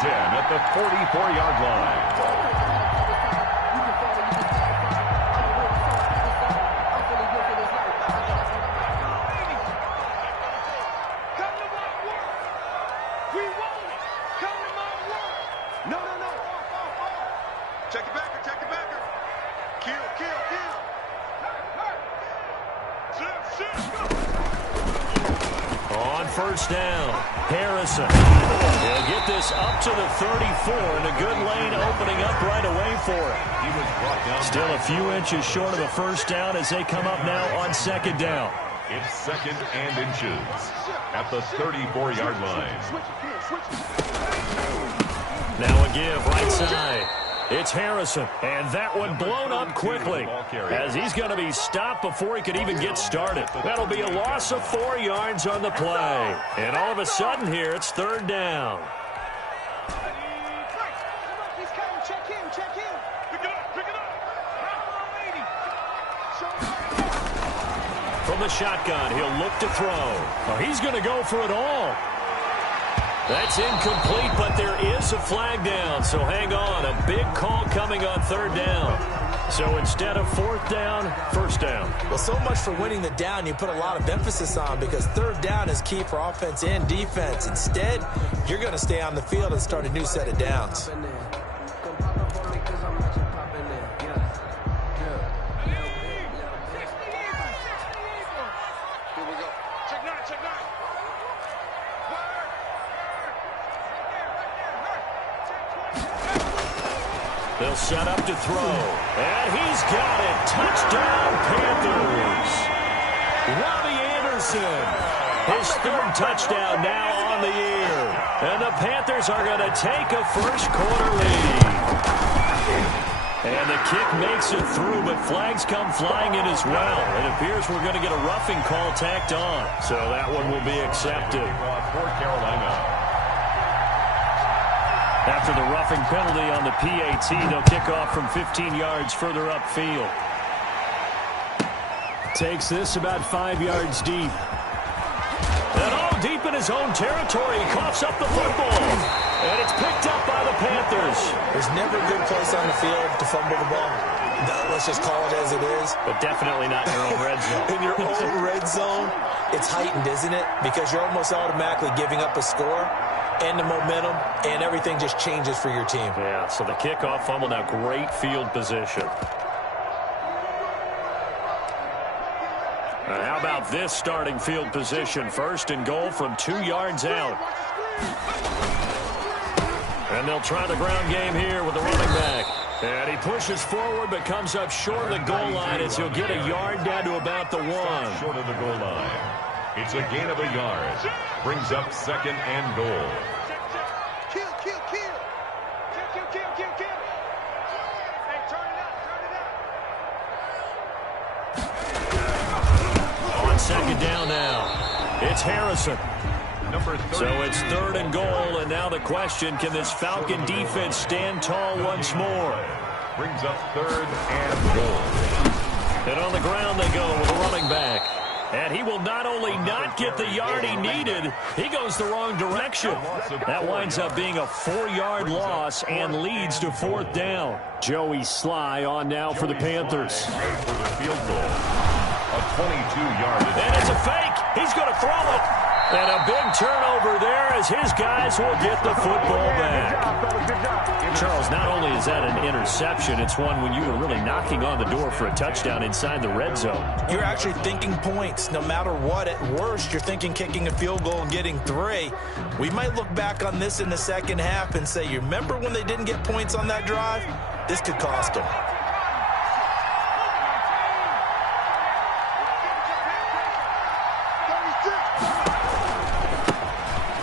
10 at the 44-yard line. First down, Harrison. He'll get this up to the 34, and a good lane opening up right away for him. Still a few inches short of a first down as they come up now on second down. It's second and inches at the 34-yard line. Now a give right side. It's Harrison, and that one blown up quickly as he's going to be stopped before he could even get started. That'll be a loss of 4 yards on the play. And all of a sudden here, it's third down. From the shotgun, he'll look to throw. Oh, he's going to go for it all. That's incomplete, but there is a flag down, so hang on. A big call coming on third down. So instead of fourth down, first down. Well, so much for winning the down you put a lot of emphasis on, because third down is key for offense and defense. Instead, you're going to stay on the field and start a new set of downs. They'll set up to throw. And he's got it. Touchdown, Panthers. Robbie Anderson. His third touchdown now on the year. And the Panthers are going to take a first quarter lead. And the kick makes it through, but flags come flying in as well. It appears we're going to get a roughing call tacked on. So that one will be accepted. For Carolina. After the roughing penalty on the PAT, they'll kick off from 15 yards further upfield. Takes this about 5 yards deep. And all deep in his own territory. He coughs up the football. And it's picked up by the Panthers. There's never a good place on the field to fumble the ball. Let's just call it as it is. But definitely not in your own red zone. In your own red zone, it's heightened, isn't it? Because you're almost automatically giving up a score. And the momentum, and everything just changes for your team. Yeah, so the kickoff fumble, now great field position. How about this starting field position? First and goal from 2 yards out. And they'll try the ground game here with the running back. And he pushes forward but comes up short of the goal line as he'll get a yard down to about the 1. Short of the goal line. It's a gain of a yard. Brings up second and goal. On second down now, it's Harrison. So it's third and goal, and now the question, can this Falcon defense stand tall once more? Brings up third and goal. And on the ground they go with a running back. And he will not only not get the yard he needed, he goes the wrong direction. That winds up being a 4-yard loss and leads to fourth down. Joey Sly on now for the Panthers. For the field goal. A 22-yard. And it's a fake. He's going to throw it. And a big turnover there as his guys will get the football back. Charles, not only is that an interception, it's one when you were really knocking on the door for a touchdown inside the red zone. You're actually thinking points. No matter what, at worst, you're thinking kicking a field goal and getting 3. We might look back on this in the second half and say, you remember when they didn't get points on that drive? This could cost them.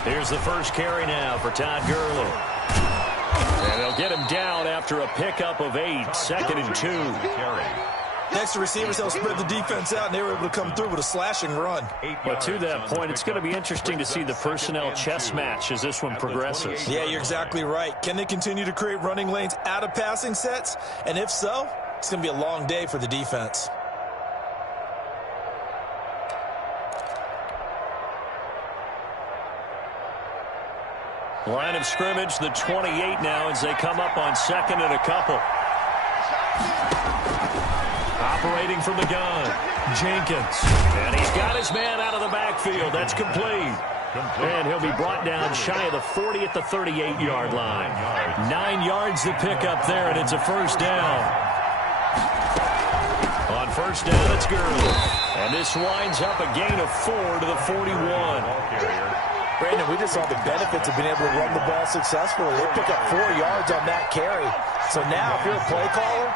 Here's the first carry now for Todd Gurley. And they'll get him down after a pickup of 8, second and 2. Next to receivers, they'll spread the defense out, and they were able to come through with a slashing run. But to that point, it's going to be interesting to see the personnel chess match as this one progresses. Yeah, you're exactly right. Can they continue to create running lanes out of passing sets? And if so, it's going to be a long day for the defense. Line of scrimmage, the 28 now as they come up on second and a couple. Operating from the gun, Jenkins. And he's got his man out of the backfield. That's complete. And he'll be brought down shy of the 40 at the 38-yard line. 9 yards to pick up there, and it's a first down. On first down, it's Gurley. And this winds up a gain of 4 to the 41. Brandon, we just saw the benefits of being able to run the ball successfully. They pick up 4 yards on that carry. So now, if you're a play caller,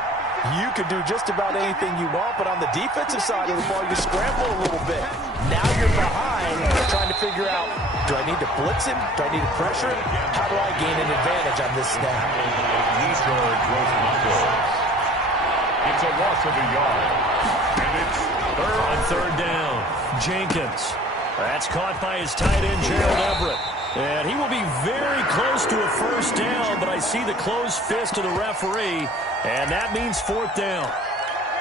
you can do just about anything you want, but on the defensive side of the ball, you scramble a little bit. Now you're behind, trying to figure out, do I need to blitz him? Do I need to pressure him? How do I gain an advantage on this snap? It's a loss of a yard, and it's on third down. Jenkins. That's caught by his tight end, Gerald Everett. And he will be very close to a first down, but I see the closed fist of the referee, and that means fourth down.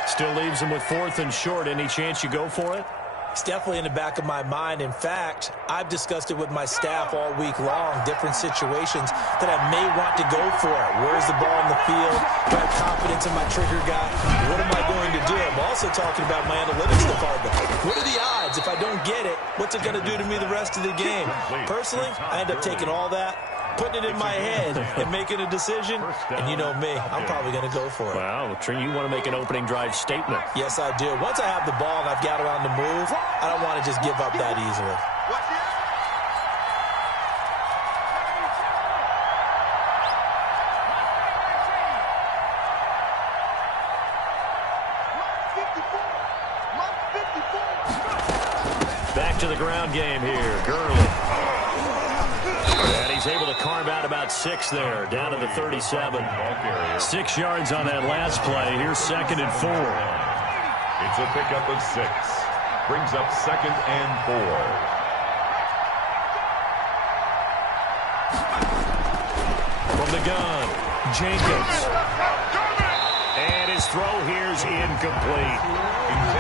Still leaves him with fourth and short. Any chance you go for it? It's definitely in the back of my mind. In fact, I've discussed it with my staff all week long, different situations that I may want to go for it. Where's the ball in the field? Do I have confidence in my trigger guy? What am I going to do? I'm also talking about my analytics department. What are the odds? If I don't get it, what's it going to do to me the rest of the game? Personally, I end up taking all that, putting it in my head, and making a decision. And you know me, I'm probably going to go for it. Wow, you want to make an opening drive statement. Yes, I do. Once I have the ball and I've got it on the move, I don't want to just give up that easily. Back to the ground game here. Gurley. And he's able to carve out about 6 there, down to the 37. 6 yards on that last play. Here's second and 4. It's a pickup of 6. Brings up second and 4. From the gun, Jenkins. And his throw here's incomplete.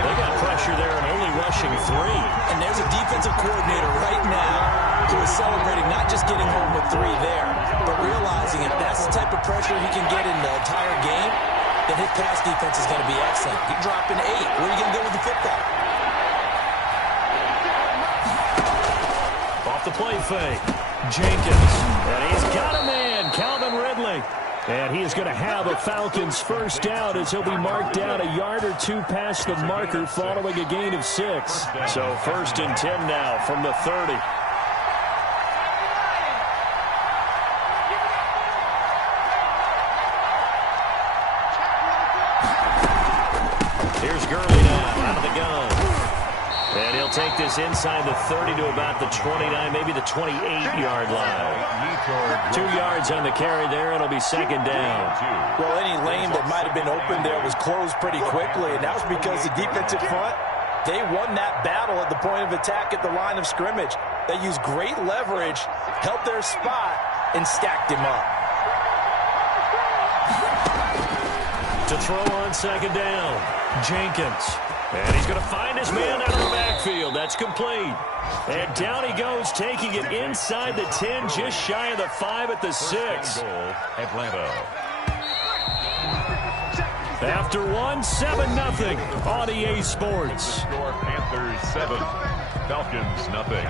They got pressure there and only rushing 3. And there's a defensive coordinator right now who is celebrating not just getting home with 3 there, but realizing if that's the type of pressure he can get in the entire game, then his pass defense is going to be excellent. You're dropping 8. Where are you going to go with the football? Off the play fake, Jenkins. And he's got a man, Calvin Ridley. And he is going to have a Falcons first down as he'll be marked down a yard or 2 past the marker following a gain of 6. So first and 10 now from the 30. Here's Gurley now out of the gun. And he'll take this inside the 30 to about the 29, maybe the 28-yard line. 2 yards on the carry there. It'll be second down. Well, any lane that might have been open there was closed pretty quickly, and that was because the defensive front, they won that battle at the point of attack at the line of scrimmage. They used great leverage, held their spot, and stacked him up. To throw on second down, Jenkins. And he's going to find his man out of the backfield. That's complete. And down he goes, taking it inside the 10, just shy of the 5 at the 6. Atlanta. After 7-0 on EA Sports. Score Panthers 7, Falcons nothing.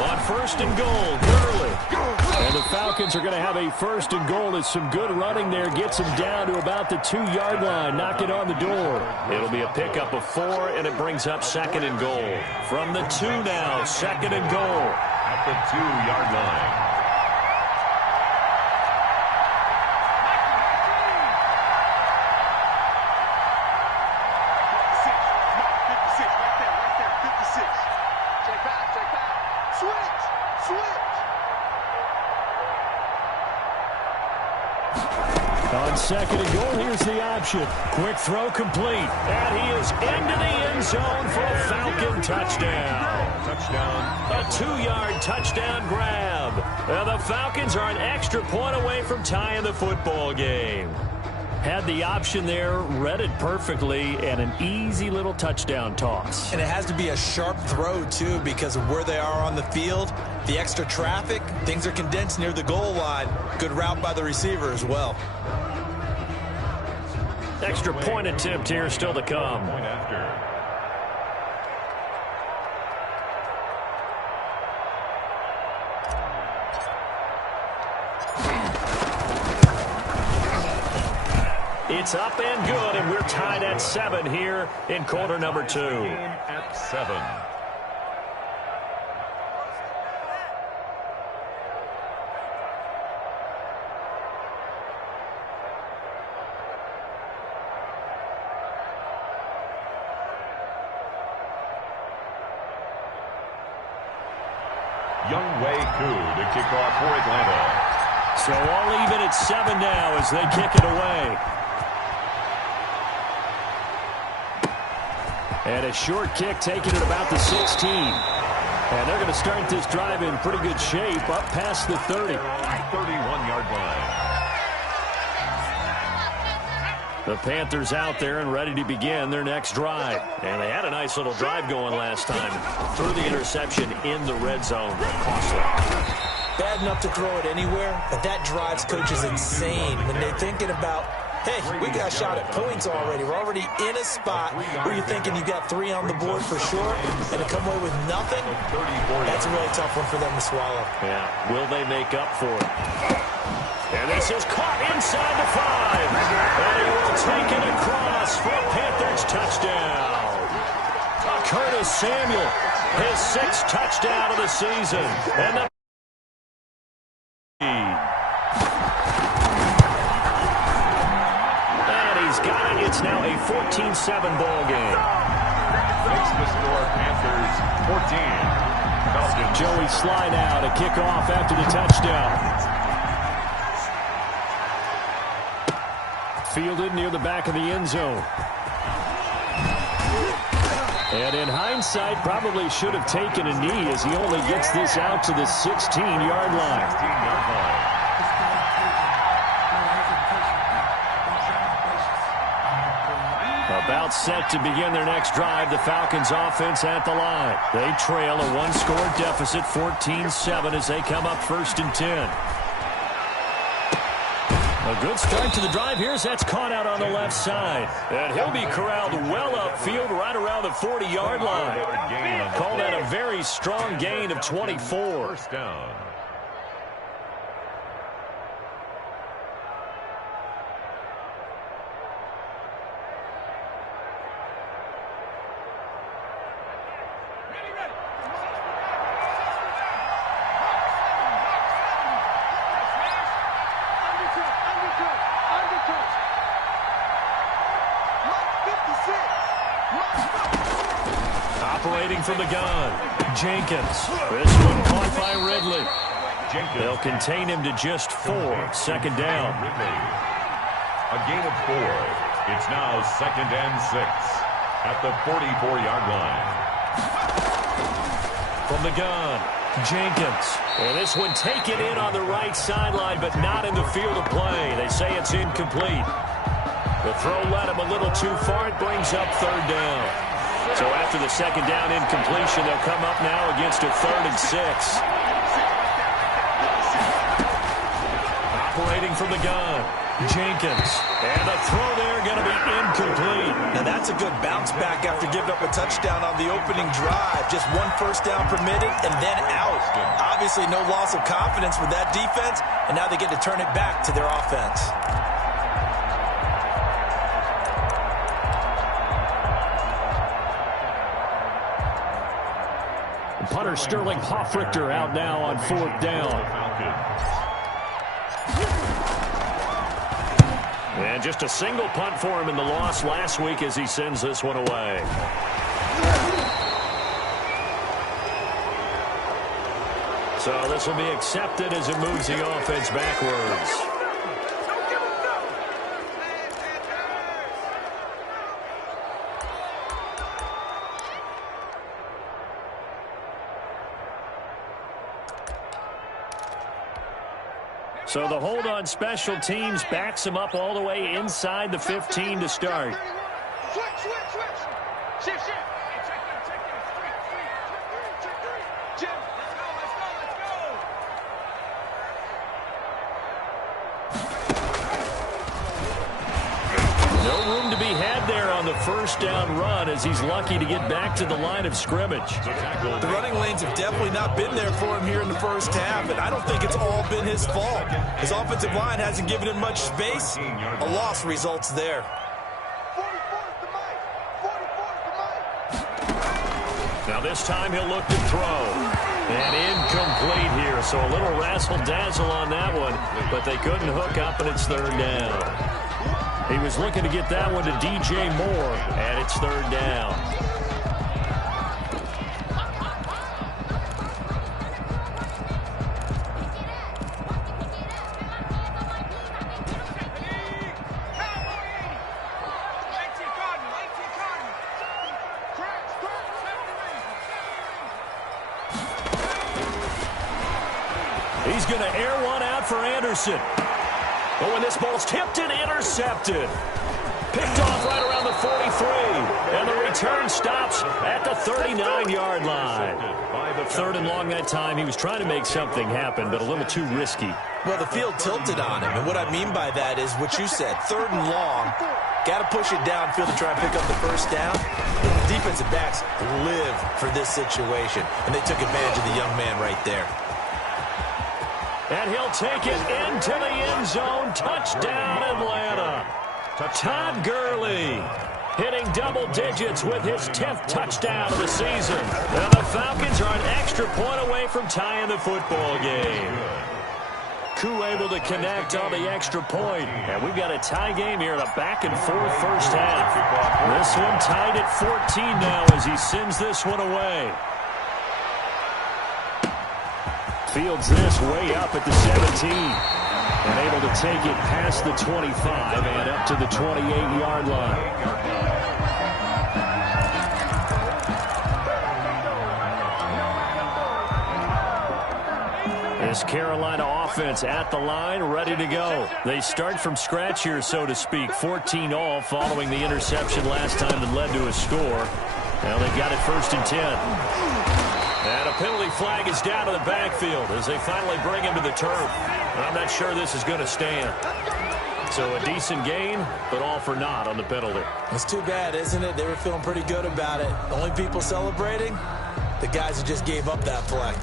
On first and goal, Gurley. And the Falcons are going to have a first and goal as some good running there gets them down to about the 2-yard line. Knock it on the door. It'll be a pickup of 4, and it brings up second and goal. From the 2 now, second and goal. At the 2-yard line. On second and goal, here's the option. Quick throw complete. And he is into the end zone for a Falcon touchdown. A 2-yard touchdown grab. And the Falcons are an extra point away from tying the football game. Had the option there, read it perfectly, and an easy little touchdown toss. And it has to be a sharp throw, too, because of where they are on the field. The extra traffic, things are condensed near the goal line. Good route by the receiver as well. Extra point attempt here still to come. It's up and good, and we're tied at 7 here in quarter number 2. At 7. Young Wei Koo to kick off for Atlanta. So all even at 7 now as they kick it away. And a short kick taken at about the 16. And they're going to start this drive in pretty good shape up past the 30. 31-yard line. The Panthers out there and ready to begin their next drive. And they had a nice little drive going last time. Threw the interception in the red zone. Costly. Bad enough to throw it anywhere, but that drives coaches insane when they're thinking about, hey, we got shot at points already. We're already in a spot where you're thinking you got 3 on the board for sure, and to come away with nothing, that's a really tough one for them to swallow. Yeah, will they make up for it? And this is caught inside the 5. And he will take it across for a Panthers touchdown. Curtis Samuel, his 6th touchdown of the season. And the got it. It's now a 14-7 ball game. Makes the score Panthers 14. Joey Sly now to kick off after the touchdown. Fielded near the back of the end zone. And in hindsight, probably should have taken a knee as he only gets this out to the 16-yard line. 16-yard line. About set to begin their next drive, the Falcons offense at the line. They trail a 1-score deficit, 14-7 as they come up 1st and 10. A good start to the drive here as that's caught out on the left side. And he'll be corralled well upfield right around the 40-yard line. Call that a very strong gain of 24. First down. Operating from the gun, Jenkins. This one caught by Ridley. They'll contain him to just 4. 2nd down. A gain of 4. It's now 2nd and 6 at the 44-yard line. From the gun, Jenkins. And this one taken in on the right sideline, but not in the field of play. They say it's incomplete. The throw led him a little too far. It brings up 3rd down. So after the 2nd down incompletion, they'll come up now against a 3rd and 6. Operating from the gun, Jenkins. And the throw there going to be incomplete. Now that's a good bounce back after giving up a touchdown on the opening drive. Just 1 first down permitted and then out. Obviously no loss of confidence with that defense, and now they get to turn it back to their offense. Punter Sterling Hoffrichter out now on 4th down. And just a single punt for him in the loss last week as he sends this one away. So this will be accepted as it moves the offense backwards. So the hold on special teams backs him up all the way inside the 15 to start. No room to be had there on the first down run as he's lucky to get back to the line of scrimmage. The running lanes have definitely not been there for him here in the first half, and I don't think it's all been his fault. His offensive line hasn't given him much space. A loss results there. Now this time he'll look to throw. And incomplete here, so a little razzle-dazzle on that one, but they couldn't hook up, and it's third down. He was looking to get that one to DJ Moore, and it's third down. He's going to air one out for Anderson. Oh, and this ball's tipped and intercepted. Picked off right around the 43. And the return stops at the 39-yard line. Third and long that time. He was trying to make something happen, but a little too risky. Well, the field tilted on him, and what I mean by that is what you said. Third and long. Got to push it downfield to try and pick up the first down. The defensive backs live for this situation, and they took advantage of the young man right there. And he'll take it into the end zone. Touchdown, Atlanta. Todd Gurley hitting double digits with his 10th touchdown of the season. And the Falcons are an extra point away from tying the football game. Koo able to connect on the extra point. And we've got a tie game here in a back-and-forth first half. This one tied at 14 now as he sends this one away. Fields this way up at the 17. And able to take it past the 25 and up to the 28-yard line. This Carolina offense at the line, ready to go. They start from scratch here, so to speak. 14 all following the interception last time that led to a score. Now they got it first and 10. And a penalty flag is down to the backfield as they finally bring him to the turf. I'm not sure this is going to stand. So a decent gain, but all for naught on the penalty. It's too bad, isn't it? They were feeling pretty good about it. The only people celebrating, the guys who just gave up that play.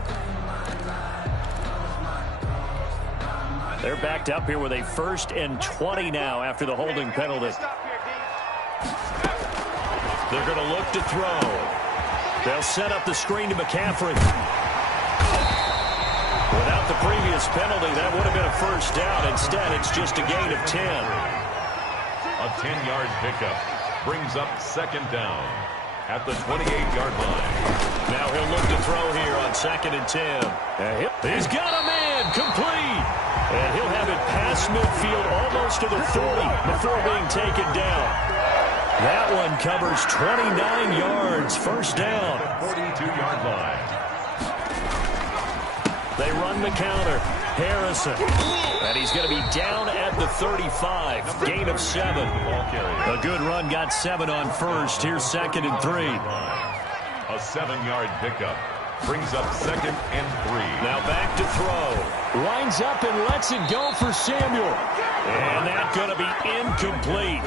They're backed up here with a 1st and 20 now after the holding penalty. They're going to look to throw. They'll set up the screen to McCaffrey. Without the previous penalty, that would have been a first down. Instead, it's just a gain of 10. A 10-yard pickup brings up second down at the 28-yard line. Now he'll look to throw here on 2nd and 10. He's got a man complete. And he'll have it past midfield almost to the 40 before being taken down. That one covers 29 yards. First down. 42-yard line. They run the counter. Harrison. And he's going to be down at the 35. Gain of 7. A good run. Got 7 on first. Here's 2nd and 3. A 7-yard pickup brings up 2nd and 3. Now back to throw. Lines up and lets it go for Samuel. And that's going to be incomplete.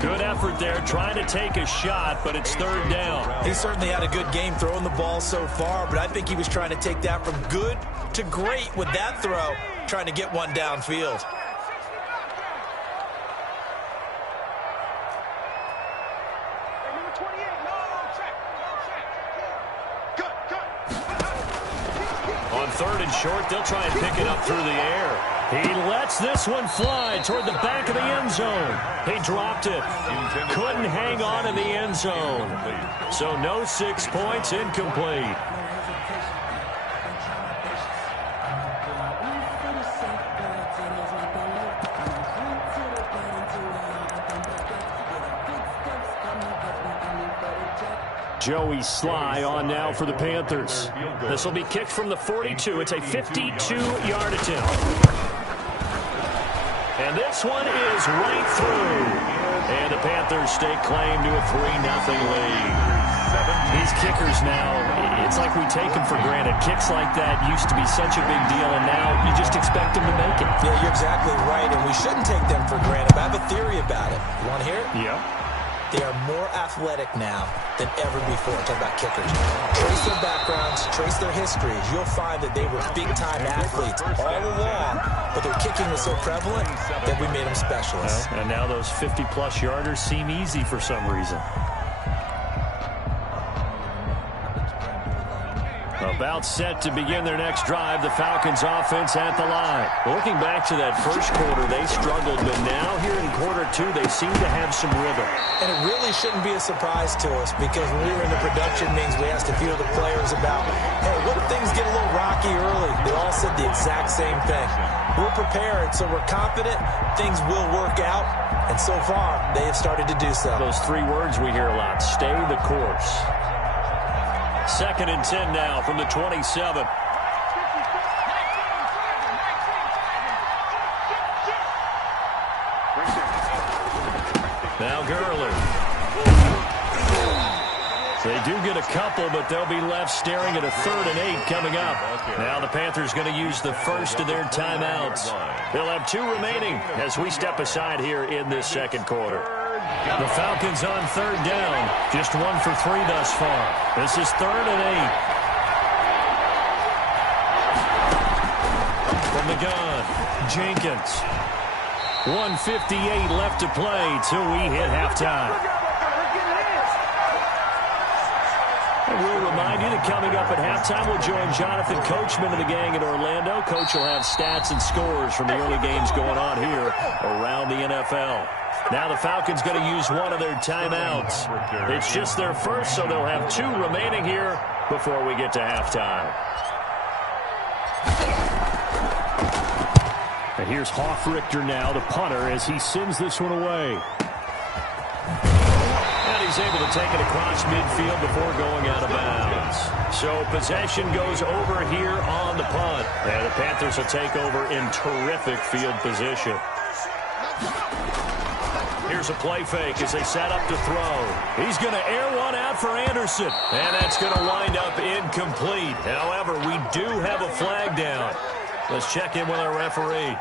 Good effort there, trying to take a shot, but it's third down. He certainly had a good game throwing the ball so far, but I think he was trying to take that from good to great with that throw, trying to get one downfield. On 3rd and short, they'll try and pick it up through the air. He lets this one fly toward the back of the end zone. He dropped it. Couldn't hang on in the end zone. So no 6 points, incomplete. Joey Sly on now for the Panthers. This will be kicked from the 42. It's a 52-yard attempt. And this one is right through. And the Panthers stake claim to a 3-0 lead. These kickers now, it's like we take them for granted. Kicks like that used to be such a big deal, and now you just expect them to make it. Yeah, you're exactly right, and we shouldn't take them for granted. But I have a theory about it. You want to hear it? Yeah. They are more athletic now than ever before. Talk about kickers. Trace their backgrounds, trace their histories. You'll find that they were big-time athletes all along, but their kicking was so prevalent that we made them specialists. Well, and now those 50-plus yarders seem easy for some reason. About set to begin their next drive, the Falcons offense at the line. Looking back to that first quarter, they struggled, but now here in quarter two, they seem to have some rhythm. And it really shouldn't be a surprise to us, because when we were in the production meetings, we asked a few of the players about, hey, what if things get a little rocky early? They all said the exact same thing. We're prepared, so we're confident things will work out, and so far, they have started to do so. Those three words we hear a lot: stay the course. 2nd and 10 now from the 27. Now Gurley. They do get a couple, but they'll be left staring at a 3rd and 8 coming up. Now the Panthers going to use the first of their timeouts. They'll have 2 remaining as we step aside here in this second quarter. The Falcons on 3rd down. Just 1 for 3 thus far. This is 3rd and 8. From the gun, Jenkins. 1:58 left to play till we hit halftime. And we'll remind you that coming up at halftime, we'll join Jonathan Coachman of the gang in Orlando. Coach will have stats and scores from the early games going on here around the NFL. Now the Falcons going to use one of their timeouts. It's just their first, so they'll have 2 remaining here before we get to halftime. And here's Hoffrichter now, the punter, as he sends this one away. And he's able to take it across midfield before going out of bounds. So possession goes over here on the punt. And the Panthers will take over in terrific field position. Here's a play fake as they set up to throw. He's going to air one out for Anderson. And that's going to wind up incomplete. However, we do have a flag down. Let's check in with our referee.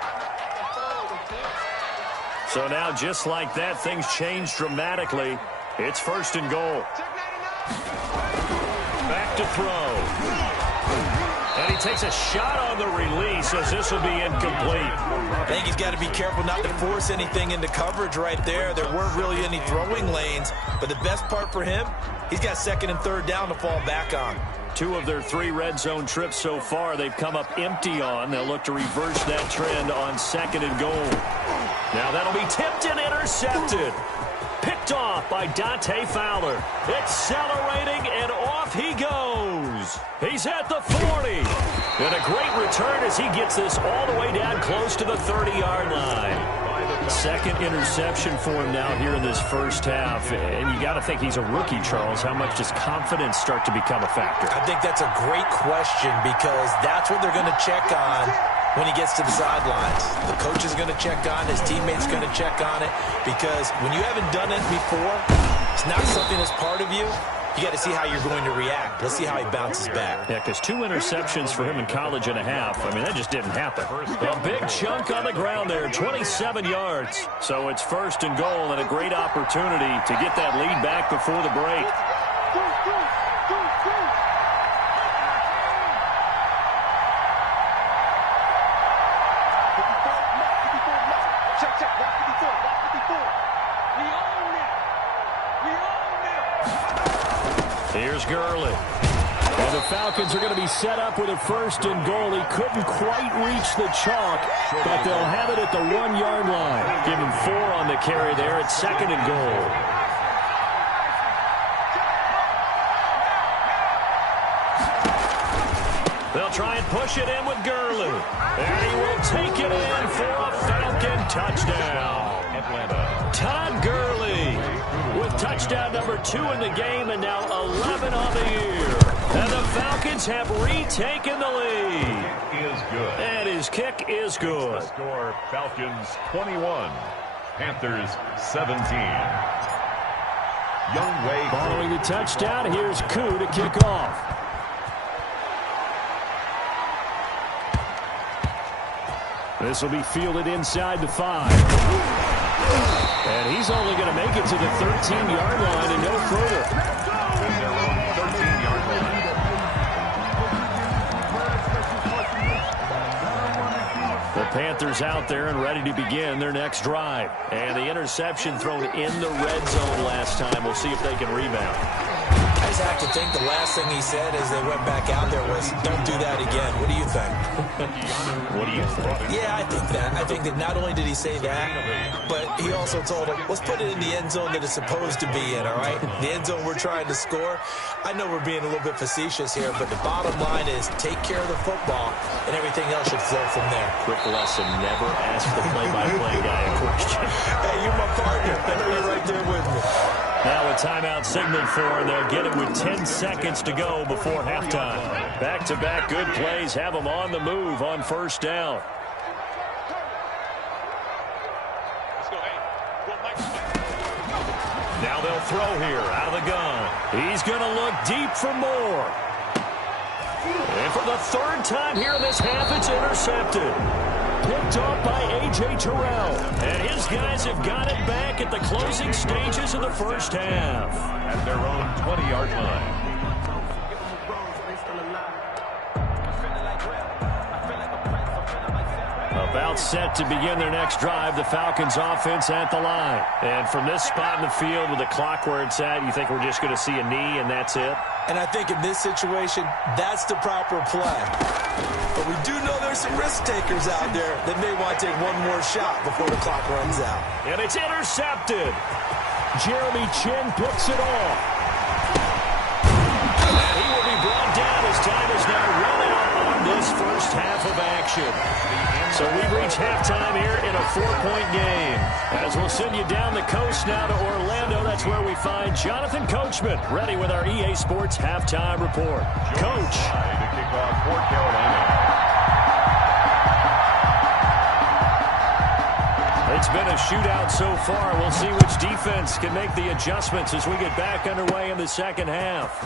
So now, just like that, things change dramatically. It's 1st and goal. Back to throw. And he takes a shot on the release as this will be incomplete. I think he's got to be careful not to force anything into coverage right there. There weren't really any throwing lanes, but the best part for him, he's got 2nd and 3rd down to fall back on. 2 of their 3 red zone trips so far, they've come up empty on. They'll look to reverse that trend on 2nd and goal. Now that'll be tipped and intercepted. Picked off by Dante Fowler. Accelerating, and off he goes. He's at the 40. And a great return as he gets this all the way down close to the 30-yard line. 2nd interception for him now here in this first half. And you got to think he's a rookie, Charles. How much does confidence start to become a factor? I think that's a great question, because that's what they're going to check on when he gets to the sidelines. The coach is going to check on, his teammates going to check on it, because when you haven't done it before, it's not something that's part of you. You got to see how you're going to react. Let's see how he bounces back. Yeah, because 2 interceptions for him in college and a half. I mean, that just didn't happen. A big chunk on the ground there, 27 yards. So it's 1st and goal, and a great opportunity to get that lead back before the break. Here's Gurley. And the Falcons are going to be set up with a 1st and goal. He couldn't quite reach the chalk, but they'll have it at the 1-yard line. Give him 4 on the carry there at 2nd and goal. They'll try and push it in with Gurley. And he will take it in for a Falcon touchdown. Todd Gurley with touchdown number 2 in the game, and now 11 on the year. And the Falcons have retaken the lead. That is His kick is good. Score Falcons 21, Panthers 17. Youngway Following the touchdown, here's Koo to kick off. This will be fielded inside the 5. And he's only going to make it to the 13-yard line and no further. in their own 13-yard line. The Panthers out there and ready to begin their next drive. And the interception thrown in the red zone last time. We'll see if they can rebound. I just have to think the last thing he said as they went back out there was, don't do that again. What do you think? What do you think? Yeah, I think that. I think that not only did he say that, but he also told him, let's put it in the end zone that it's supposed to be in, all right? The end zone we're trying to score. I know we're being a little bit facetious here, but the bottom line is take care of the football, and everything else should flow from there. Quick lesson, never ask the play-by-play guy a question. Hey, you're my partner. I know you're right there with me. Now a timeout signaled for, and they'll get it with 10 seconds to go before halftime. Back-to-back good plays have them on the move on first down. Now they'll throw here out of the gun. He's going to look deep for more. And for the third time here in this half, it's intercepted. Picked off by A.J. Terrell. And his guys have got it back at the closing stages of the first half. At their own 20-yard line. About set to begin their next drive, the Falcons offense at the line. And from this spot in the field with the clock where it's at, you think we're just going to see a knee and that's it? And I think in this situation, that's the proper play. But we do know there's some risk takers out there that may want to take one more shot before the clock runs out. And it's intercepted. Jeremy Chin picks it off. And he will be brought down as time is now running out on this first half of action. So we've reached halftime here in a 4-point game. As we'll send you down the coast now to Orlando, that's where we find Jonathan Coachman, ready with our EA Sports halftime report. Coach. To kick off for Carolina. It's been a shootout so far. We'll see which defense can make the adjustments as we get back underway in the second half.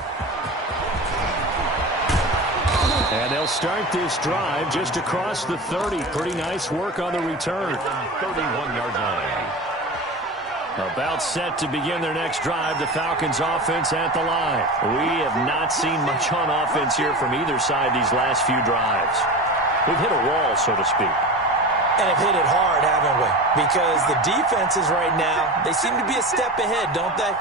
And they'll start this drive just across the 30. Pretty nice work on the return. 31-yard line. About set to begin their next drive, the Falcons offense at the line. We have not seen much on offense here from either side these last few drives. We've hit a wall, so to speak. And have hit it hard, haven't we? Because the defenses right now, they seem to be a step ahead, don't they?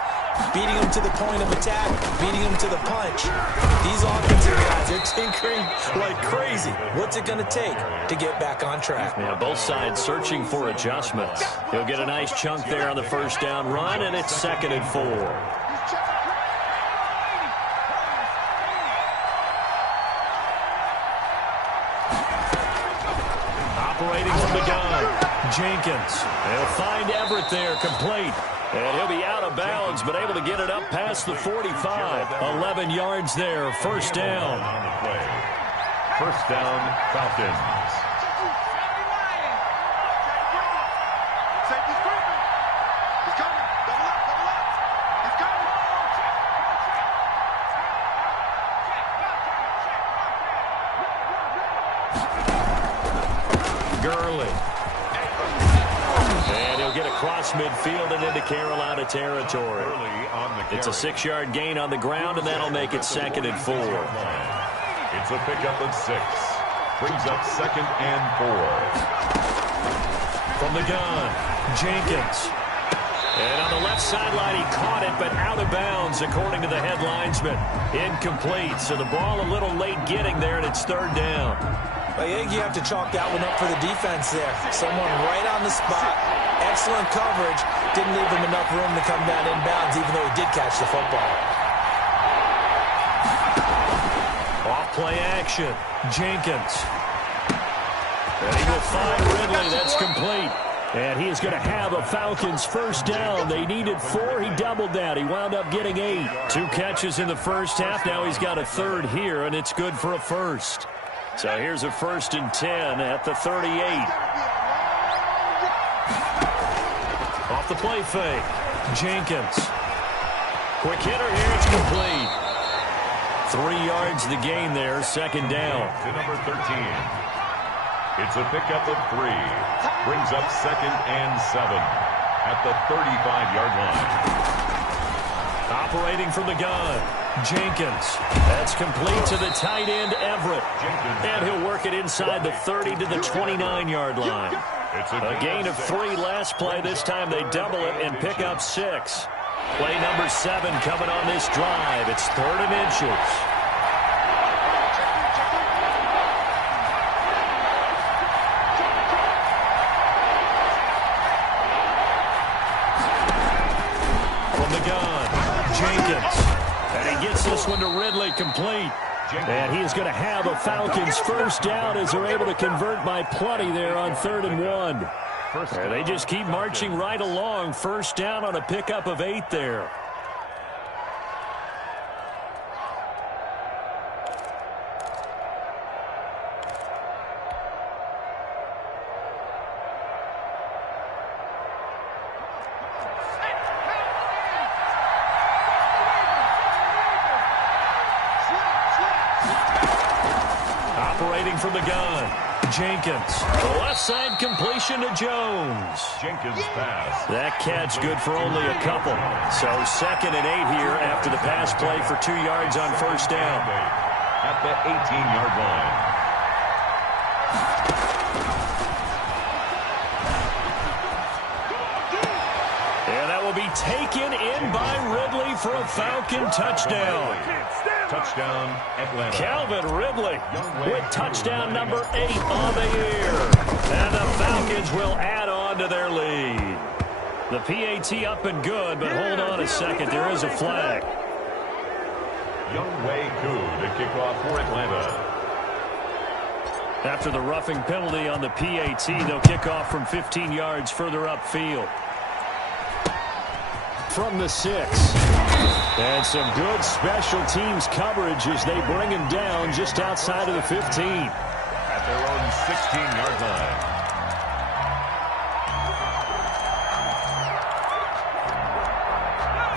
Beating them to the point of attack, beating them to the punch. These offensive guys, they're tinkering like crazy. What's it going to take to get back on track? Yeah, both sides searching for adjustments. He'll get a nice chunk there on the first down run, and it's 2nd and 4. Operating from the gun, Jenkins. They'll find Everett there, complete. And he'll be out of bounds, but able to get it up past the 45. 11 yards there, first down. On the play. First down, Falcons. Across midfield and into Carolina territory. It's a 6-yard gain on the ground, and that'll make it 2nd and 4. It's a pickup of 6. Brings up 2nd and 4. From the gun, Jenkins. And on the left sideline, he caught it, but out of bounds, according to the head linesman. Incomplete, so the ball a little late getting there, and it's 3rd down. I think you have to chalk that one up for the defense there. Someone right on the spot. Excellent coverage. Didn't leave him enough room to come down inbounds, even though he did catch the football. Off play action. Jenkins. And he will find Ridley. That's complete. And he is going to have a Falcons first down. They needed 4. He doubled that. He wound up getting 8. 2 catches in the first half. Now he's got a 3rd here, and it's good for a first. So here's a 1st and 10 at the 38. Off the play fake. Jenkins. Quick hitter here. It's complete. 3 yards the gain there. 2nd down. To number 13. It's a pickup of 3. Brings up 2nd and 7 at the 35-yard line. Operating from the gun. Jenkins. That's complete to the tight end, Everett. And he'll work it inside the 30 to the 29-yard line. A gain of 3 last play. This time they double it and pick up 6. Play number 7 coming on this drive. It's 3rd and inches. From the gun, Jenkins. And he gets this one to Ridley, complete. And he is going to have a Falcons 1st down as they're able to convert by plenty there on 3rd and 1. And they just keep marching right along. 1st down on a pickup of 8 there. Operating from the gun, Jenkins. The left side completion to Jones. Jenkins pass. That catch good for only a couple. So 2nd and 8 here after the pass play for 2 yards on 1st down. At the 18-yard line. And that will be taken in by Ridley for a Falcon touchdown. Touchdown, Atlanta. Calvin Ridley with touchdown number 8 on the year. And the Falcons will add on to their lead. The PAT up and good, but hold on a second. There is a flag. Younghoe Koo to kick off for Atlanta. After the roughing penalty on the PAT, they'll kick off from 15 yards further upfield. From the 6. And some good special teams coverage as they bring him down just outside of the 15. At their own 16-yard line.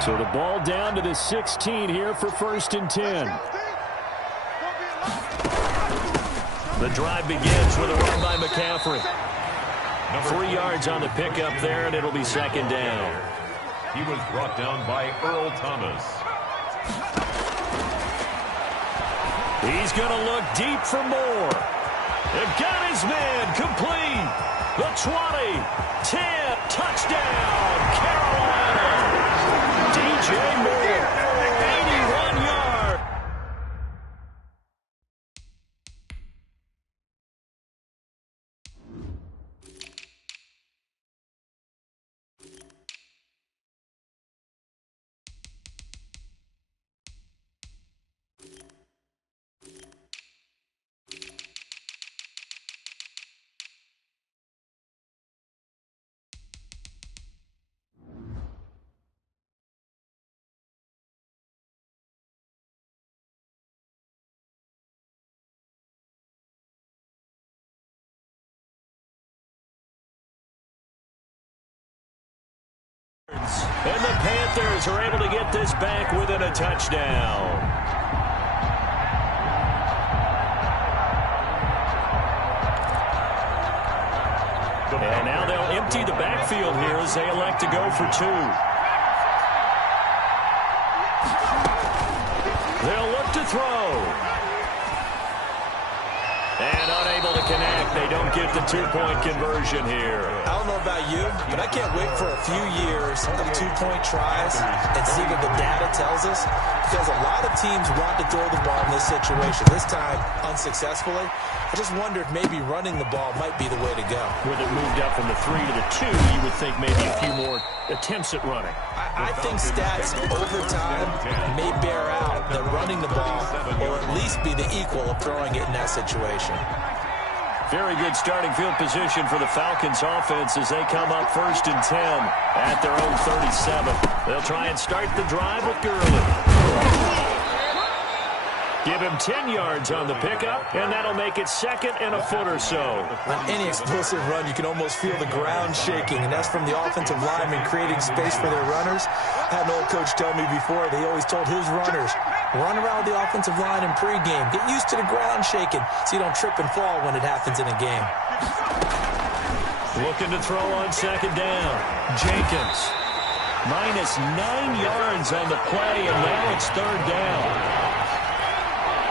So the ball down to the 16 here for 1st and 10. The drive begins with a run by McCaffrey. 3 yards on the pickup there, and it'll be 2nd down. He was brought down by Earl Thomas. He's going to look deep for more. And got his man complete. The 20, 10, touchdown, Carolina. DJ Moore, 81 yards. And the Panthers are able to get this back within a touchdown. And now they'll empty the backfield here as they elect to go for 2. They'll look to throw. And unable to connect. They don't get the 2-point conversion here. I don't know about you, but I can't wait for a few years of 2-point tries and see what the data tells us, because a lot of teams want to throw the ball in this situation. This time, unsuccessfully. I just wondered maybe running the ball might be the way to go. With it moved up from the 3 to the 2, you would think maybe a few more attempts at running. I think stats over time may bear out that running the ball will at least be the equal of throwing it in that situation. Very good starting field position for the Falcons offense as they come up 1st and 10 at their own 37. They'll try and start the drive with Gurley. Give him 10 yards on the pickup, and that'll make it second and a foot or so. On any explosive run, you can almost feel the ground shaking, and that's from the offensive linemen creating space for their runners. I had an old coach tell me before, they always told his runners, run around the offensive line in pregame. Get used to the ground shaking so you don't trip and fall when it happens in a game. Looking to throw on second down. Jenkins. Minus 9 yards on the play, and now it's third down.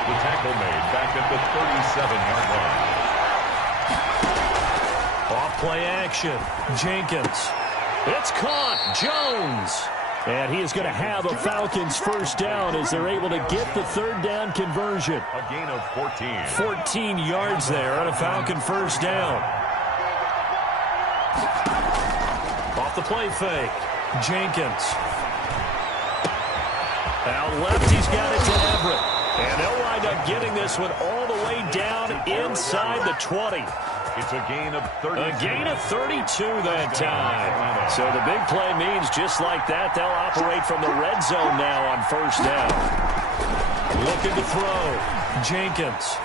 The tackle made back at the 37-yard line. Off-play action. Jenkins. It's caught. Jones. And he is going to have a Falcons first down as they're able to get the third down conversion. A gain of 14. 14 yards there on a Falcon first down. Off the play fake. Jenkins. Out left, he's got it to Everett. And they'll wind up getting this one all the way down inside the 20. It's a gain of 32. A gain of 32 that time. So the big play means just like that, they'll operate from the red zone now on first down. Looking to throw. Jenkins.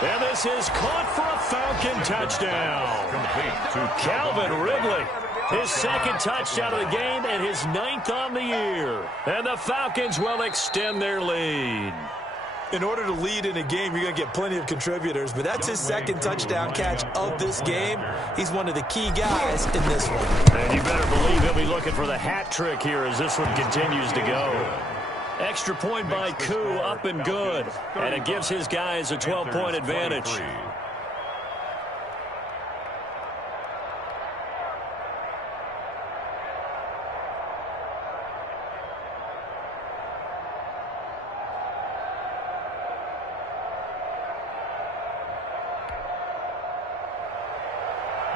And this is caught for a Falcon touchdown. Complete to Calvin Ridley. His second touchdown of the game and his 9th on the year. And the Falcons will extend their lead. In order to lead in a game, you're going to get plenty of contributors, but that's his second touchdown catch of this game. He's one of the key guys in this one. And you better believe he'll be looking for the hat trick here as this one continues to go. Extra point by Koo, up and good. And it gives his guys a 12-point advantage.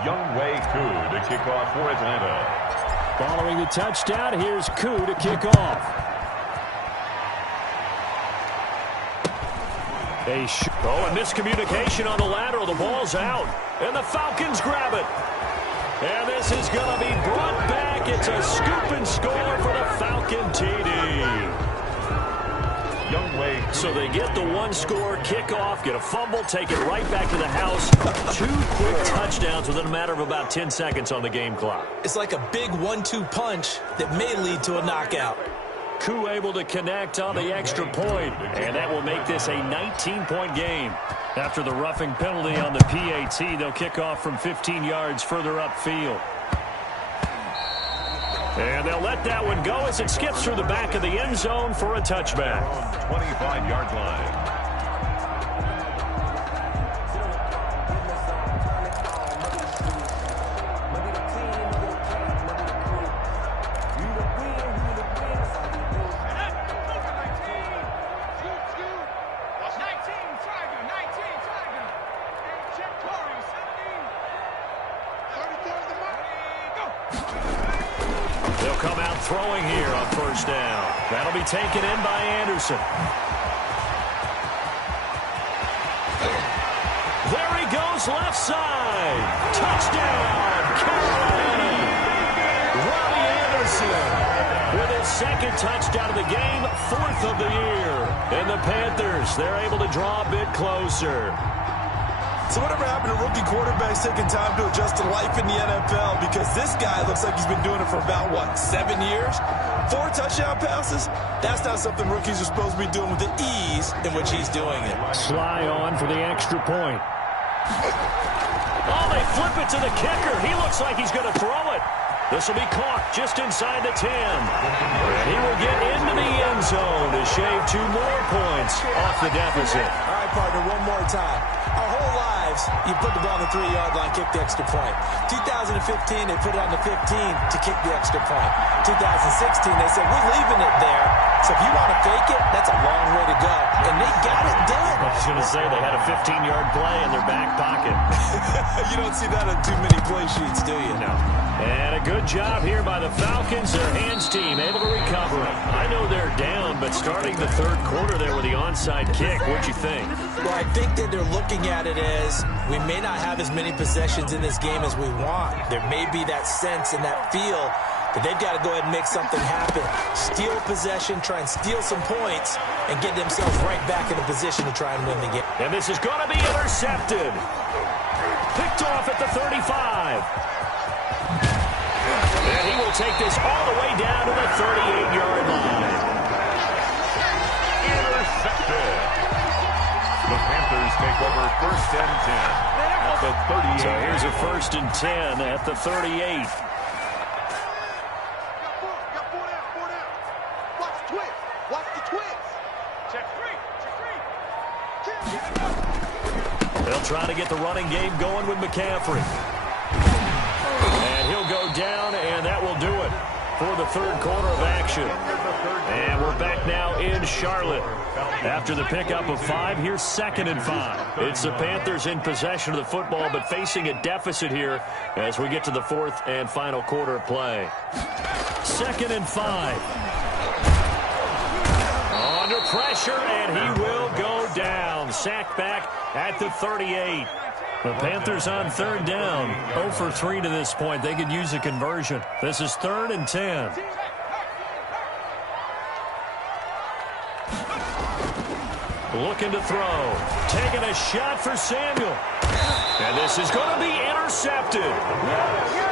Younghoe Koo to kick off for Atlanta. Following the touchdown, here's Koo to kick off. A miscommunication on the lateral. The ball's out. And the Falcons grab it. And this is going to be brought back. It's a scoop and score for the Falcon TD. So they get the one-score kickoff, get a fumble, take it right back to the house. 2 quick touchdowns within a matter of about 10 seconds on the game clock. It's like a big 1-2 punch that may lead to a knockout. Koo able to connect on the extra point, and that will make this a 19-point game. After the roughing penalty on the PAT, they'll kick off from 15 yards further upfield. And they'll let that one go as it skips through the back of the end zone for a touchback. 25-yard line. They'll come out throwing here on first down. That'll be taken in by Anderson. There he goes, left side. Touchdown, Carolina. Robbie Anderson with his second touchdown of the game, 4th of the year. And the Panthers, they're able to draw a bit closer. So whatever happened to rookie quarterbacks taking time to adjust to life in the NFL? Because this guy looks like he's been doing it for about, 7 years? 4 touchdown passes? That's not something rookies are supposed to be doing with the ease in which he's doing it. Sly on for the extra point. Oh, they flip it to the kicker. He looks like he's going to throw it. This will be caught just inside the 10. And he will get into the end zone to shave 2 more points off the deficit. All right, partner, one more time. Our whole lives, you put the ball on the 3-yard line, kick the extra point. 2015, they put it on the 15 to kick the extra point. 2016, they said, we're leaving it there. So if you want to fake it, that's a long way to go. And they got it done. I was going to say they had a 15-yard play in their back pocket. You don't see that on too many play sheets, do you? No. And a good job here by the Falcons. Their hands team able to recover it. I know they're down, but starting the third quarter there with the onside kick, what'd you think? Well, I think that they're looking at it as we may not have as many possessions in this game as we want. There may be that sense and that feel But they've got to go ahead and make something happen. Steal possession, try and steal some points, and get themselves right back in a position to try and win the game. And this is going to be intercepted. Picked off at the 35. And he will take this all the way down to the 38-yard line. Intercepted. The Panthers take over 1st and 10 at the 38. So here's a 1st and 10 at the 38. They'll try to get the running game going with McCaffrey. And he'll go down, and that will do it for the 3rd quarter of action. And we're back now in Charlotte. After the pickup of 5, here's 2nd and 5. It's the Panthers in possession of the football, but facing a deficit here as we get to the 4th and final quarter of play. 2nd and 5. Under pressure, and he will go down. Sacked back at the 38. The Panthers on 3rd down. 0 for 3 to this point. They could use a conversion. This is 3rd and 10. Looking to throw. Taking a shot for Samuel. And this is going to be intercepted.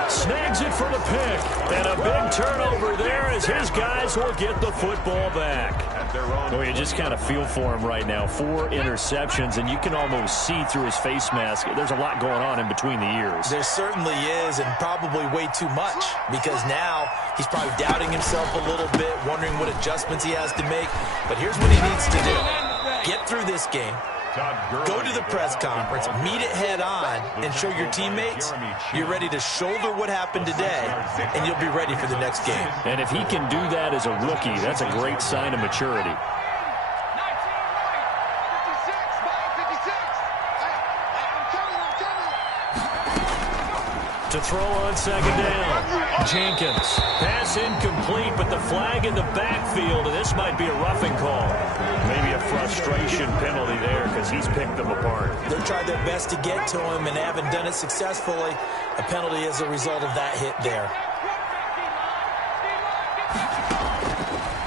Snags it for the pick. And a big turnover there as his guys will get the football back. Well, you just kind of feel for him right now. 4 interceptions, and you can almost see through his face mask. There's a lot going on in between the ears. There certainly is, and probably way too much, because now he's probably doubting himself a little bit, wondering what adjustments he has to make. But here's what he needs to do. Get through this game. Go to the press conference, meet it head on, and show your teammates you're ready to shoulder what happened today, and you'll be ready for the next game. And if he can do that as a rookie, that's a great sign of maturity. To throw on 2nd down. Jenkins. Pass incomplete, but the flag in the backfield, and this might be a roughing call. Maybe a frustration penalty there because he's picked them apart. They've tried their best to get to him and haven't done it successfully. A penalty as a result of that hit there.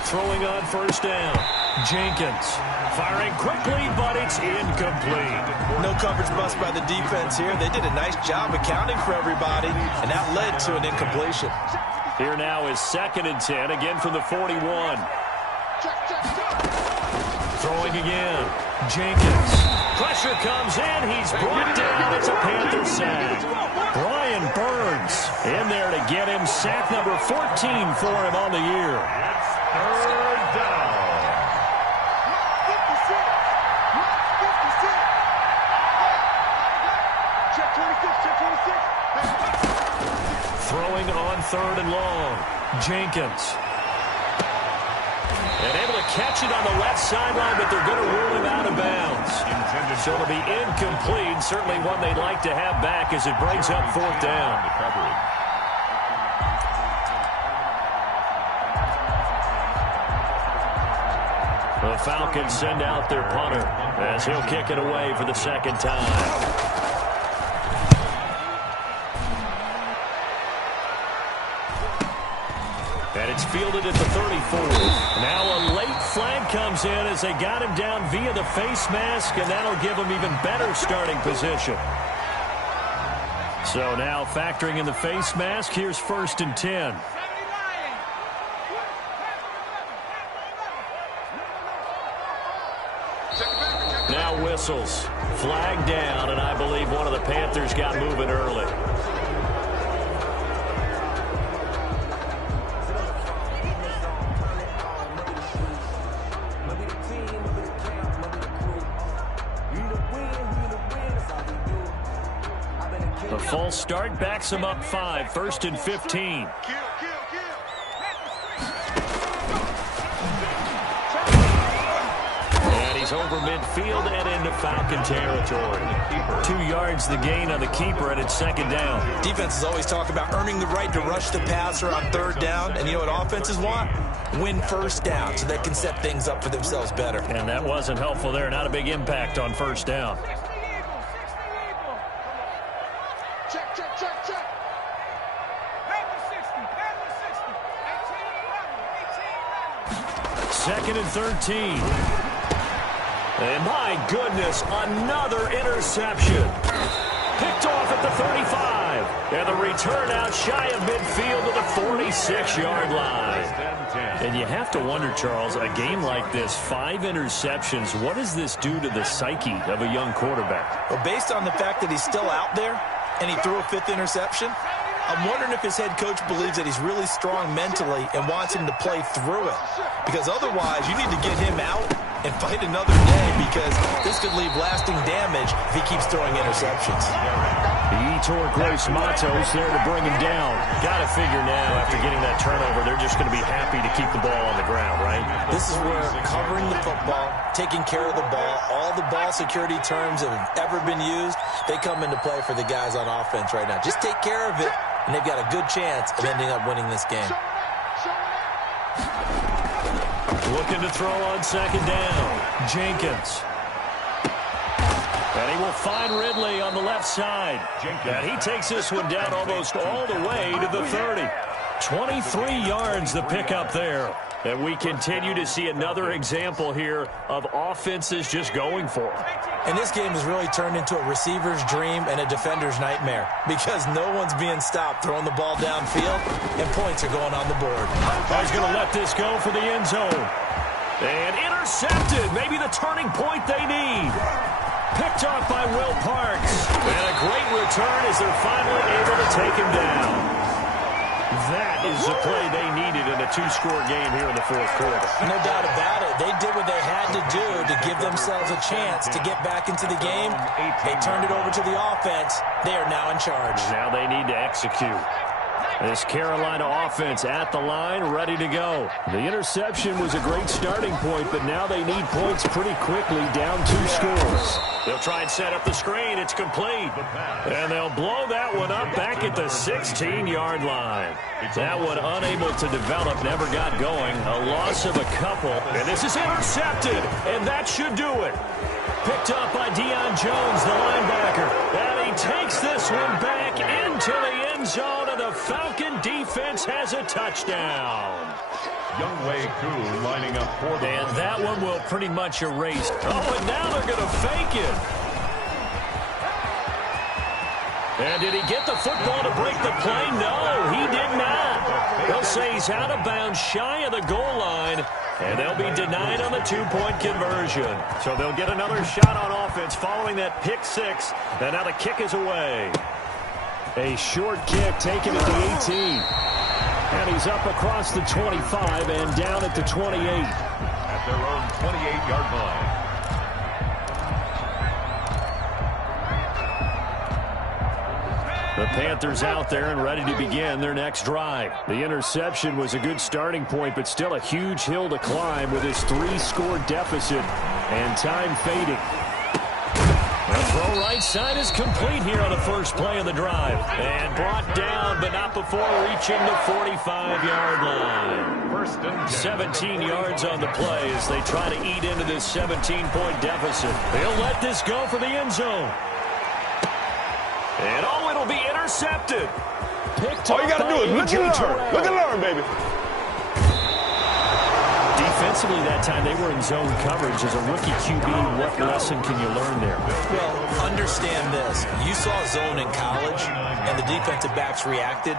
Throwing on 1st down. Jenkins. Firing quickly, but it's incomplete. No coverage bust by the defense here. They did a nice job accounting for everybody, and that led to an incompletion. Here now is 2nd and 10, again from the 41. Throwing again. Jenkins. Pressure comes in. He's brought down. It's a Panther sack. Brian Burns in there to get him. Sack number 14 for him on the year. It's 3rd down. Throwing on 3rd and long. Jenkins. And able to catch it on the left sideline, but they're going to rule him out of bounds. So it'll be incomplete. Certainly one they'd like to have back as it brings up 4th down. The Falcons send out their punter as he'll kick it away for the 2nd time. And it's fielded at the 34. Now a late flag comes in as they got him down via the face mask, and that'll give him even better starting position. So now factoring in the face mask, here's 1st and 10. Now whistles. Flag down, and I believe one of the Panthers got moving early. The false start backs him up 5, 1st and 15. And he's over midfield and into Falcon territory. 2 yards the gain on the keeper, and it's 2nd down. Defenses always talk about earning the right to rush the passer on 3rd down, and you know what offenses want? Win 1st down so they can set things up for themselves better. And that wasn't helpful there. Not a big impact on 1st down. 2nd and 13. And my goodness, another interception. Picked off at the 35. And the return out shy of midfield to the 46-yard line. And you have to wonder, Charles, a game like this, 5 interceptions, what does this do to the psyche of a young quarterback? Well, based on the fact that he's still out there and he threw a 5th interception, I'm wondering if his head coach believes that he's really strong mentally and wants him to play through it. Because otherwise, you need to get him out and fight another day, because this could leave lasting damage if he keeps throwing interceptions. Yetur Gross-Matos there to bring him down. Got to figure now, after getting that turnover, they're just going to be happy to keep the ball on the ground, right? This is where covering the football, taking care of the ball, all the ball security terms that have ever been used, they come into play for the guys on offense right now. Just take care of it, and they've got a good chance of ending up winning this game. Looking to throw on 2nd down. Jenkins. And he will find Ridley on the left side. And he takes this one down almost all the way to the 30. 23 yards the pickup there. And we continue to see another example here of offenses just going for it. And this game has really turned into a receiver's dream and a defender's nightmare, because no one's being stopped throwing the ball downfield, and points are going on the board. He's going to let this go for the end zone. And intercepted. Maybe the turning point they need. Picked off by Will Parks. And a great return as they're finally able to take him down. That is the play they needed in a 2-score game here in the 4th quarter. No doubt about it. They did what they had to do to give themselves a chance to get back into the game. They turned it over to the offense. They are now in charge. Now they need to execute. This Carolina offense at the line, ready to go. The interception was a great starting point, but now they need points pretty quickly, down 2 scores. They'll try and set up the screen. It's complete. And they'll blow that one up back at the 16-yard line. That one unable to develop, never got going. A loss of a couple. And this is intercepted, and that should do it. Picked up by Deion Jones, the linebacker. And he takes this one back into the end zone, and the Falcon defense has a touchdown. Youngway Koo lining up for the... And that one will pretty much erase. Oh, and now they're going to fake it. And did he get the football to break the play? No, he did not. They'll say he's out of bounds, shy of the goal line, and they'll be denied on the 2-point conversion. So they'll get another shot on offense following that pick 6, and now the kick is away. A short kick taken at the 18. And he's up across the 25 and down at the 28. At their own 28-yard line. The Panthers out there and ready to begin their next drive. The interception was a good starting point, but still a huge hill to climb with his 3-score deficit and time fading. The throw right side is complete here on the first play of the drive. And brought down, but not before reaching the 45-yard line. 17 yards on the play as they try to eat into this 17-point deficit. They'll let this go for the end zone. And oh, it'll be intercepted. Picked All you got to do is look and learn. Look and learn, baby. Defensively that time, they were in zone coverage. As a rookie QB, what lesson can you learn there? Well, understand this. You saw zone in college, and the defensive backs reacted,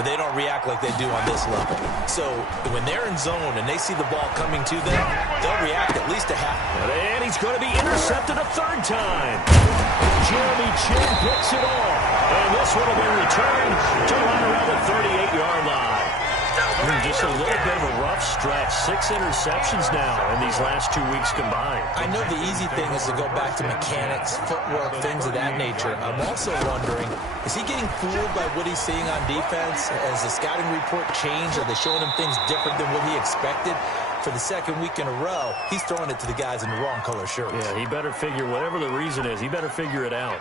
but they don't react like they do on this level. So when they're in zone and they see the ball coming to them, they'll react at least a half. And he's going to be intercepted a 3rd time. Jeremy Chin picks it off. And this one will be returned to right around the 38-yard line. Just a little bit of a rough stretch. 6 interceptions now in these last 2 weeks combined. I know the easy thing is to go back to mechanics, footwork, things of that nature. I'm also wondering, is he getting fooled by what he's seeing on defense? Has the scouting report changed? Are they showing him things different than what he expected? For the 2nd week in a row, he's throwing it to the guys in the wrong color shirts. Yeah, he better figure, whatever the reason is, he better figure it out.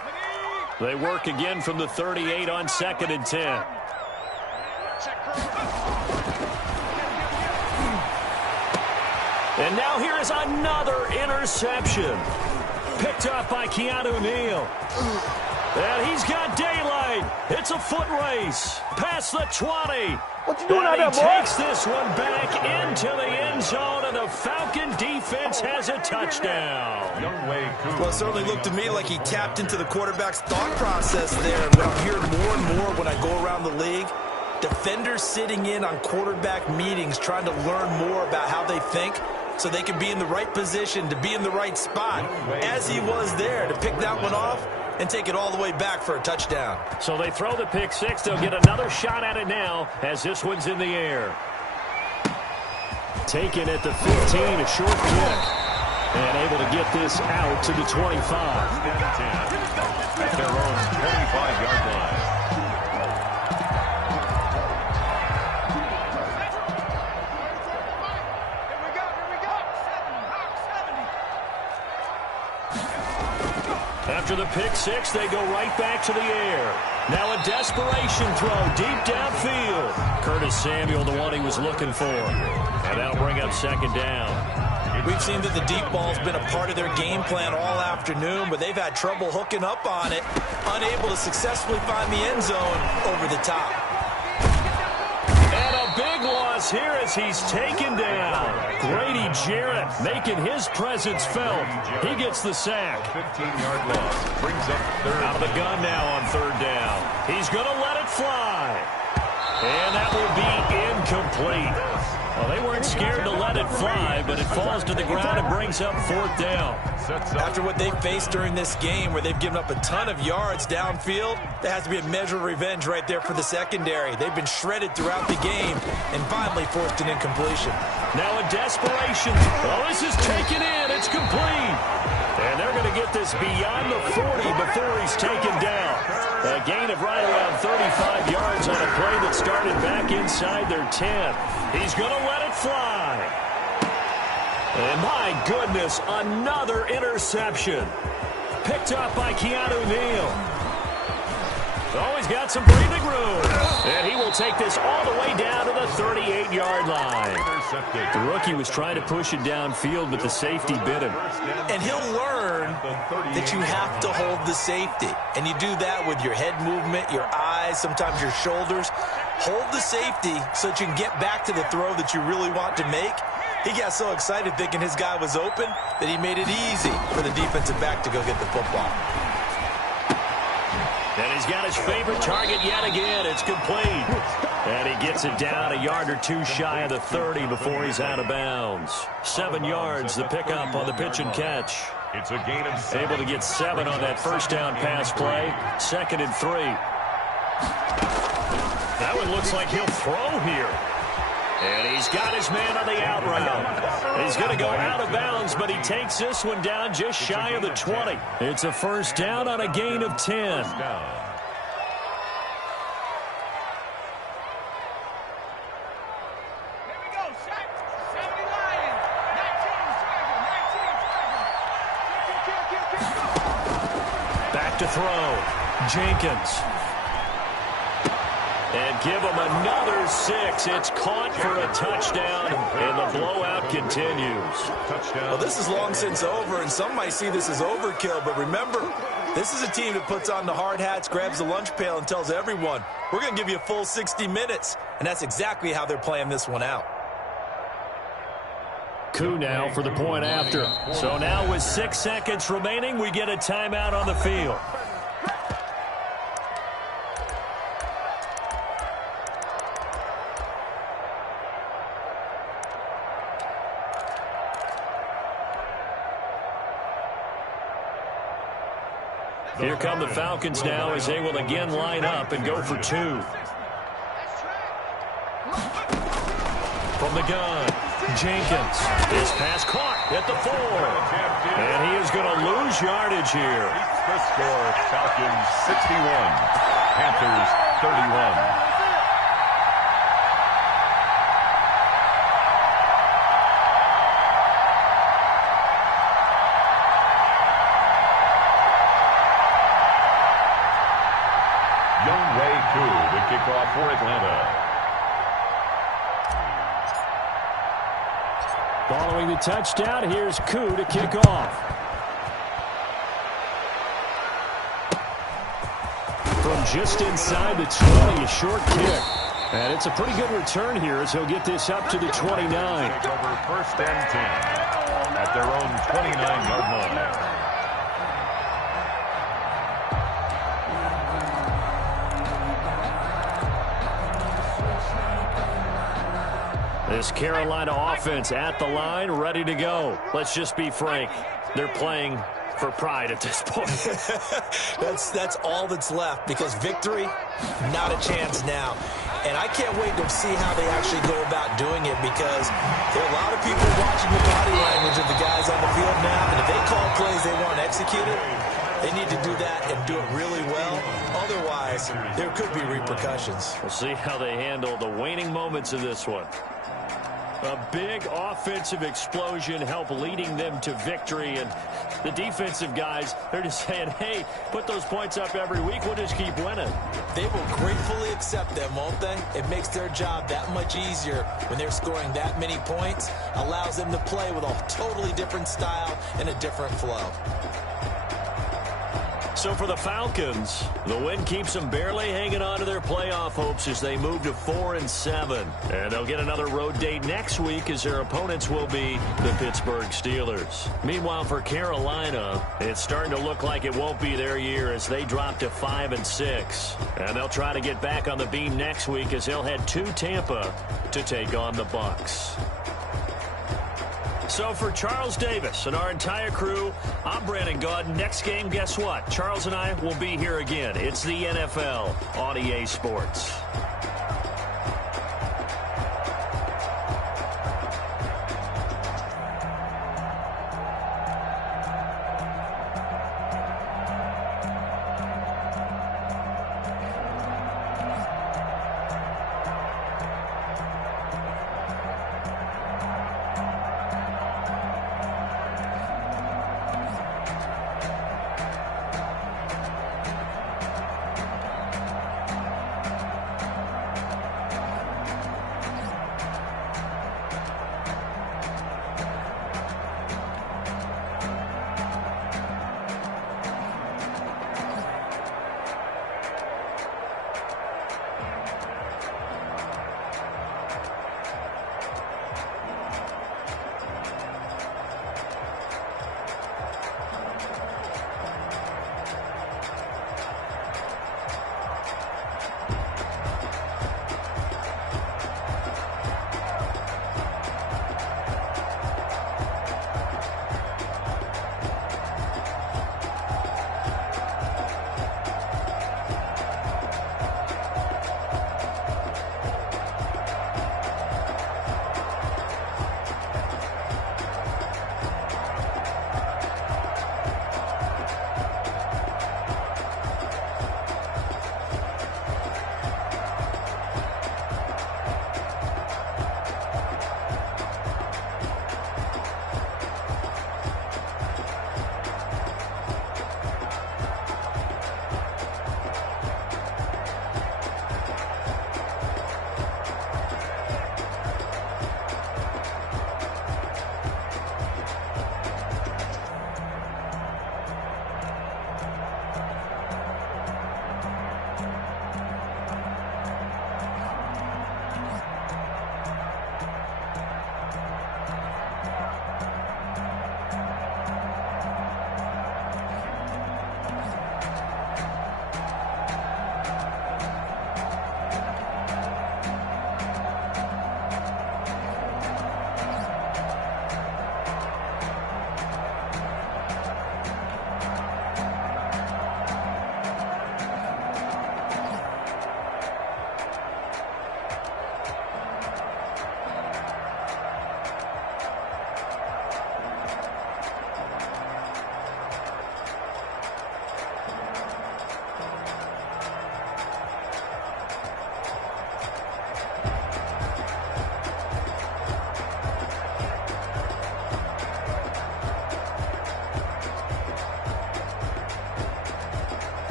They work again from the 38 on 2nd and 10. And now here is another interception. Picked off by Keanu Neal. And he's got daylight. It's a foot race. Past the 20. What you doing out there, And he boy? takes this one back into the end zone, and the Falcon defense has a touchdown. Well, it certainly looked to me like he tapped into the quarterback's thought process there. And what I'm hearing more and more when I go around the league, defenders sitting in on quarterback meetings trying to learn more about how they think so they can be in the right position, to be in the right spot, as he was there, to pick that one off and take it all the way back for a touchdown. So they throw the pick six. They'll get another shot at it now as this one's in the air. Taken at the 15, a short kick. And able to get this out to the 25. At their own 25-yard line. After the pick six, they go right back to the air. Now a desperation throw deep downfield. Curtis Samuel, the one he was looking for. And that'll bring up second down. We've seen that the deep ball's been a part of their game plan all afternoon, but they've had trouble hooking up on it, unable to successfully find the end zone over the top. And a big loss here as he's taken down. Grady Jarrett making his presence felt. He gets the sack. 15-yard loss brings up third. Out of the gun now on third down. He's going to let it fly. And that will be incomplete. Well, they weren't scared to let it fly, but it falls to the ground and brings up fourth down. After what they've faced during this game, where they've given up a ton of yards downfield, there has to be a measure of revenge right there for the secondary. They've been shredded throughout the game and finally forced an incompletion. Now a desperation. Oh, this is taken in. It's complete. And they're going to get this beyond the 40 before he's taken down. A gain of right around 35 yards on a play that started back inside their 10. He's going to let it fly. And my goodness, another interception. Picked up by Keanu Neal. Oh, he's got some breathing room. And he will take this all the way down to the 38-yard line. The rookie was trying to push it downfield, but the safety bit him. And he'll learn that you have to hold the safety. And you do that with your head movement, your eyes, sometimes your shoulders. Hold the safety so that you can get back to the throw that you really want to make. He got so excited thinking his guy was open that he made it easy for the defensive back to go get the football. And he's got his favorite target yet again. It's complete. And he gets it down a yard or two shy of the 30 before he's out of bounds. 7 yards, the pickup on the pitch and catch. It's a gain of 7. Able to get 7 on that first down pass play. 2nd and 3. That one looks like he'll throw here. And he's got his man on the out route. He's going to go out of bounds, but he takes this one down just shy of the 20. It's a first down on a gain of 10. Back to throw. Jenkins. And give him another 6. It's caught for a touchdown, and the blowout continues. Well, this is long since over, and some might see this as overkill. But remember, this is a team that puts on the hard hats, grabs the lunch pail, and tells everyone, we're going to give you a full 60 minutes. And that's exactly how they're playing this one out. Coup now for the point after. So now with 6 seconds remaining, we get a timeout on the field. Here come the Falcons now as they will again line up and go for 2. From the gun, Jenkins. His pass caught at the 4. And he is going to lose yardage here. The score, Falcons 61, Panthers 31. Kickoff for Atlanta. Following the touchdown, here's Koo to kick off. just inside the 20, a short kick. And it's a pretty good return here as he'll get this up to the 29. Take over first and 10 at their own 29-yard line. This Carolina offense at the line, ready to go. Let's just be frank. They're playing for pride at this point. That's all that's left, because victory, not a chance now. And I can't wait to see how they actually go about doing it, because there are a lot of people watching the body language of the guys on the field now, and if they call plays they want executed, they need to do that and do it really well. Otherwise, there could be repercussions. We'll see how they handle the waning moments of this one. A big offensive explosion help leading them to victory, and the defensive guys, they're just saying, hey, put those points up every week, we'll just keep winning. They will gratefully accept them, won't they? It makes their job that much easier when they're scoring that many points, allows them to play with a totally different style and a different flow. So for the Falcons, the win keeps them barely hanging on to their playoff hopes as they move to 4-7. And they'll get another road date next week as their opponents will be the Pittsburgh Steelers. Meanwhile, for Carolina, it's starting to look like it won't be their year as they drop to 5-6. And they'll try to get back on the beam next week as they'll head to Tampa to take on the Bucs. So for Charles Davis and our entire crew, I'm Brandon Gaudin. Next game, guess what? Charles and I will be here again. It's the NFL on EA Sports.